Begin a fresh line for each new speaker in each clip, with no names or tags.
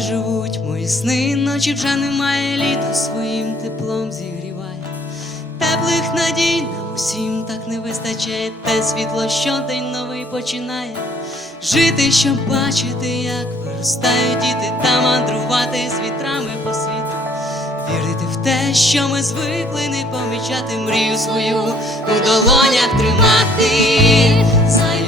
живуть мої сни, ночі вже немає, літо своїм теплом зігріває. Теплих надій нам усім так не вистачає, те світло, що день новий починає. Жити, щоб бачити, як виростають діти, та мандрувати з вітрами по світу. Вірити в те, що ми звикли не помічати мрію свою у долонях тримати. Знаю,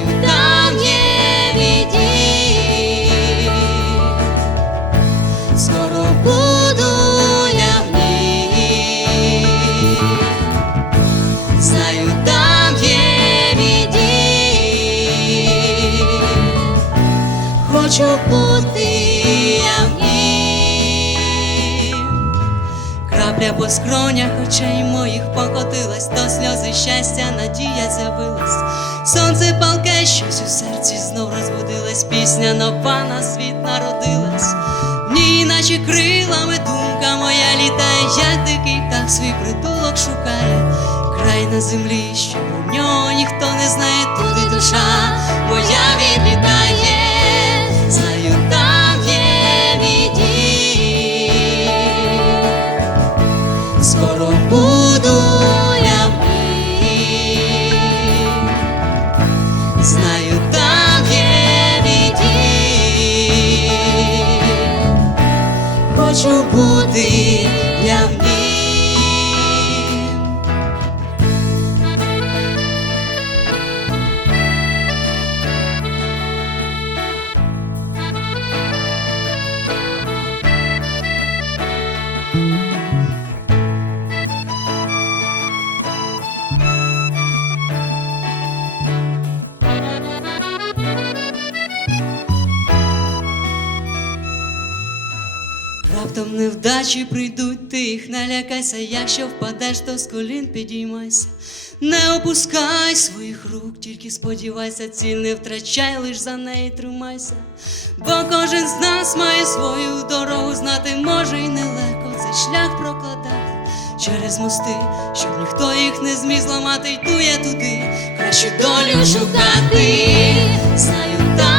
Хочу бути я в ній. Крапля по скронях очей моїх покотилась, до сльози щастя, надія з'явилась. Сонце палке, щось у серці знов розбудилась, пісня на світ народилась. В ній, наче крилами, думка моя літає, як дикий птах свій притулок шукає. Край на землі, що про нього ніхто не знає, туди душа моя відлітає. Раптом невдачі прийдуть, ти їх не лякайся, якщо впадеш, то з колін підіймайся. Не опускай своїх рук, тільки сподівайся, ціль не втрачай, лиш за неї тримайся. Бо кожен з нас має свою дорогу знати, може й нелегко цей шлях прокладати через мости, щоб ніхто їх не зміг зламати, йду я туди, кращу долю шукати. Знаю, там